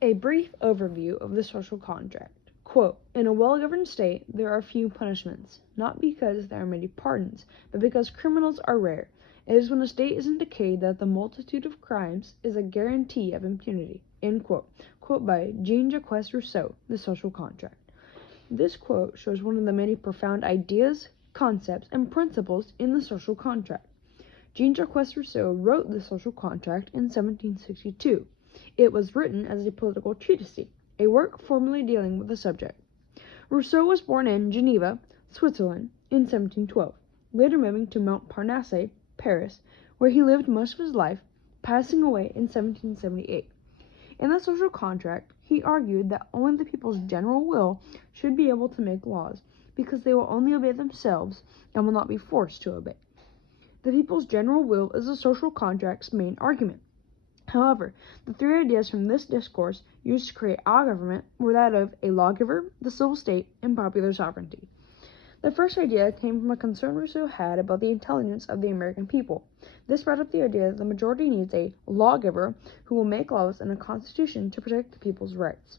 A brief overview of the social contract. Quote, in a well-governed state, there are few punishments, not because there are many pardons, but because criminals are rare. It is when a state is in decay that the multitude of crimes is a guarantee of impunity. End quote. Quote by Jean-Jacques Rousseau, The Social Contract. This quote shows one of the many profound ideas, concepts, and principles in the social contract. Jean-Jacques Rousseau wrote The Social Contract in 1762. It was written as a political treatise, a work formally dealing with the subject. Rousseau was born in Geneva, Switzerland, in 1712, later moving to Montparnasse, Paris, where he lived most of his life, passing away in 1778. In the social contract, he argued that only the people's general will should be able to make laws, because they will only obey themselves and will not be forced to obey. The people's general will is the social contract's main argument. However, the three ideas from this discourse used to create our government were that of a lawgiver, the civil state, and popular sovereignty. The first idea came from a concern Rousseau had about the intelligence of the American people. This brought up the idea that the majority needs a lawgiver who will make laws and a constitution to protect the people's rights.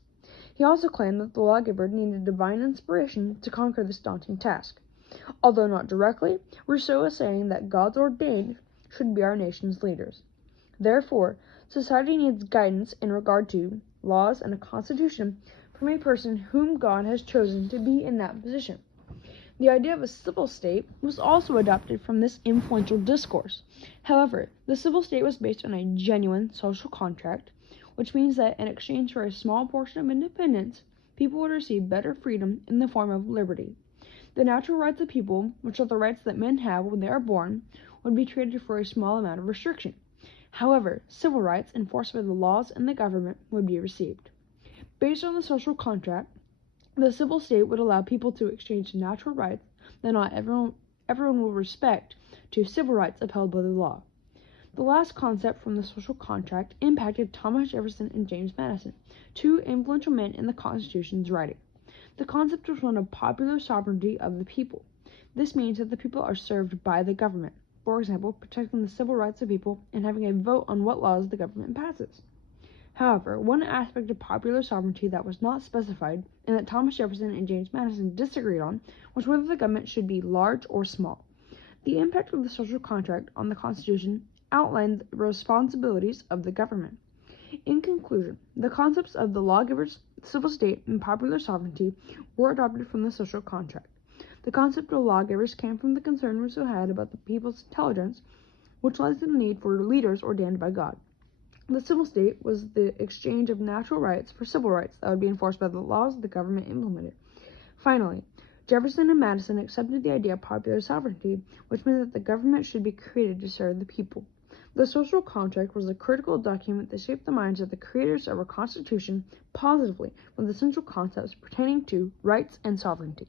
He also claimed that the lawgiver needed divine inspiration to conquer this daunting task. Although not directly, Rousseau is saying that God's ordained should be our nation's leaders. Therefore, society needs guidance in regard to laws and a constitution from a person whom God has chosen to be in that position. The idea of a civil state was also adopted from this influential discourse. However, the civil state was based on a genuine social contract, which means that in exchange for a small portion of independence, people would receive better freedom in the form of liberty. The natural rights of people, which are the rights that men have when they are born, would be traded for a small amount of restriction. However, civil rights enforced by the laws and the government would be received. Based on the social contract, the civil state would allow people to exchange natural rights that not everyone will respect to civil rights upheld by the law. The last concept from the social contract impacted Thomas Jefferson and James Madison, two influential men in the Constitution's writing. The concept was one of popular sovereignty of the people. This means that the people are served by the government. For example, protecting the civil rights of people and having a vote on what laws the government passes. However, one aspect of popular sovereignty that was not specified and that Thomas Jefferson and James Madison disagreed on was whether the government should be large or small. The impact of the social contract on the Constitution outlined the responsibilities of the government. In conclusion, the concepts of the lawgivers, civil state, and popular sovereignty were adopted from the social contract. The concept of lawgivers came from the concern Rousseau had about the people's intelligence, which led to the need for leaders ordained by God. The civil state was the exchange of natural rights for civil rights that would be enforced by the laws the government implemented. Finally, Jefferson and Madison accepted the idea of popular sovereignty, which meant that the government should be created to serve the people. The social contract was a critical document that shaped the minds of the creators of our Constitution positively with essential concepts pertaining to rights and sovereignty.